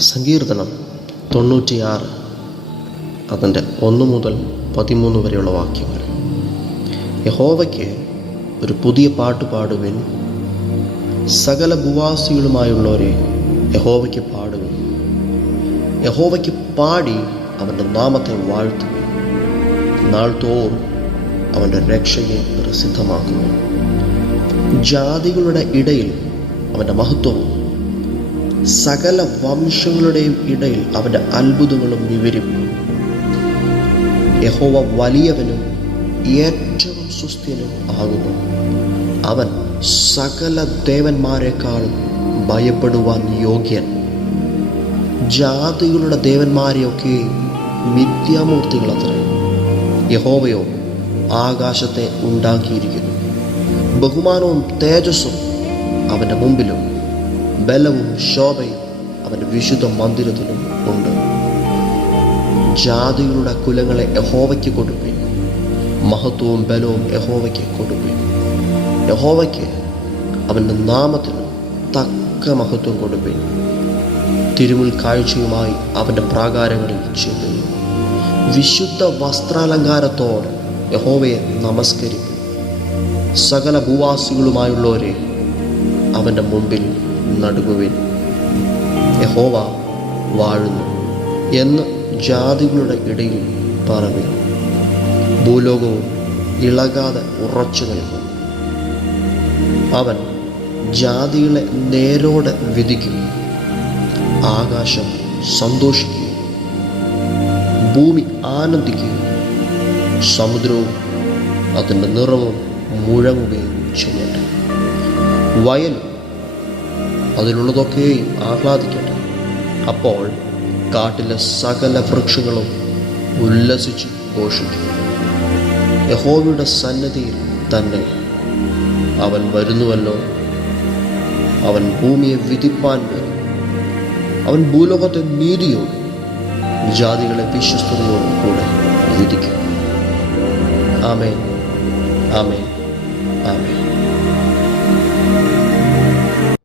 സങ്കീർത്തനം തൊണ്ണൂറ്റിയാറ്. അതിന്റെ ഒന്ന് മുതൽ പതിമൂന്ന് വരെയുള്ള വാക്യങ്ങൾ. യഹോവയ്ക്ക് ഒരു പുതിയ പാട്ട് പാടുവിൻ. സകല ഭൂവാസികളുമായുള്ളവരെ യഹോവയ്ക്ക് പാടുവിൻ. യഹോവയ്ക്ക് പാടി അവന്റെ നാമത്തെ വാഴ്ത്തുവിൻ. നാൾ തോറും അവന്റെ രക്ഷയെ പ്രസിദ്ധമാക്കുന്നു ജാതികളുടെ ഇടയിൽ അവന്റെ മഹത്വവും സകല വംശങ്ങളുടെയും ഇടയിൽ അവന്റെ അത്ഭുതങ്ങളും വിവരിക്കും യഹോവ വലിയവനും ഏറ്റവും സുസ്ഥിരനും ആകുന്നു. അവൻ സകല ദേവന്മാരെക്കാളും ഭയപ്പെടുവാൻ യോഗ്യൻ. ജാതികളുടെ ദേവന്മാരെയൊക്കെ മിഥ്യാമൂർത്തികളത്രേ. യഹോവയോ ആകാശത്തെ ഉണ്ടാക്കിയിരിക്കുന്നു. ബഹുമാനവും തേജസ്സും അവന്റെ മുമ്പിലും ബലവും ശോഭയും അവന്റെ വിശുദ്ധ മന്ദിരത്തിലും ഉണ്ട്. ജാതികളുടെ കുലങ്ങളെ യഹോവയ്ക്ക് കൊടുപ്പിൻ. മഹത്വവും ബലവും യഹോവയ്ക്ക് കൊടുപ്പിൻ. യഹോവയ്ക്ക് അവന്റെ നാമത്തിന് തക്ക മഹത്വം കൊടുപ്പിൻ. തിരുമുൽ കാഴ്ചയുമായി അവന്റെ പ്രാകാരങ്ങളിൽ ചെല്ലുന്നു വിശുദ്ധ വസ്ത്രാലങ്കാരത്തോടെ യഹോവയെ നമസ്കരിക്കും സകല ഭൂവാസികളുമായുള്ളവരെ അവന്റെ മുമ്പിൽ നടുകുവിൻ യഹോവ വാഴുന്നു എന്ന് ജാതികളുടെ ഇടയിൽ പറഞ്ഞു ഭൂലോകവും ഇളകാതെ ഉറച്ചു നിൽക്കും. അവൻ ജാതികളെ നേരോടെ വിധിക്കും. ആകാശം സന്തോഷിക്കുകയും ഭൂമി ആനന്ദിക്കുകയും സമുദ്രവും അതിന്റെ നിറവും മുഴങ്ങുകയും ചെയ്യട്ടെ വയലും അതിലുള്ളതൊക്കെയും ആഹ്ലാദിക്കട്ടെ. അപ്പോൾ കാട്ടിലെ സകല വൃക്ഷങ്ങളും ഉല്ലസിച്ച് ഘോഷിക്കും. യഹോവയുടെ സന്നദ്ധിയിൽ തന്നെ അവൻ വരുന്നുവല്ലോ. അവൻ ഭൂമിയെ വിധിപ്പാൻ വരും. അവൻ ഭൂലോകത്തെ നീതിയോടും ജാതികളെ വിശ്വസ്തയോടും കൂടെ വിധിക്കും. ആമേൻ. ആമേൻ. ആമേൻ.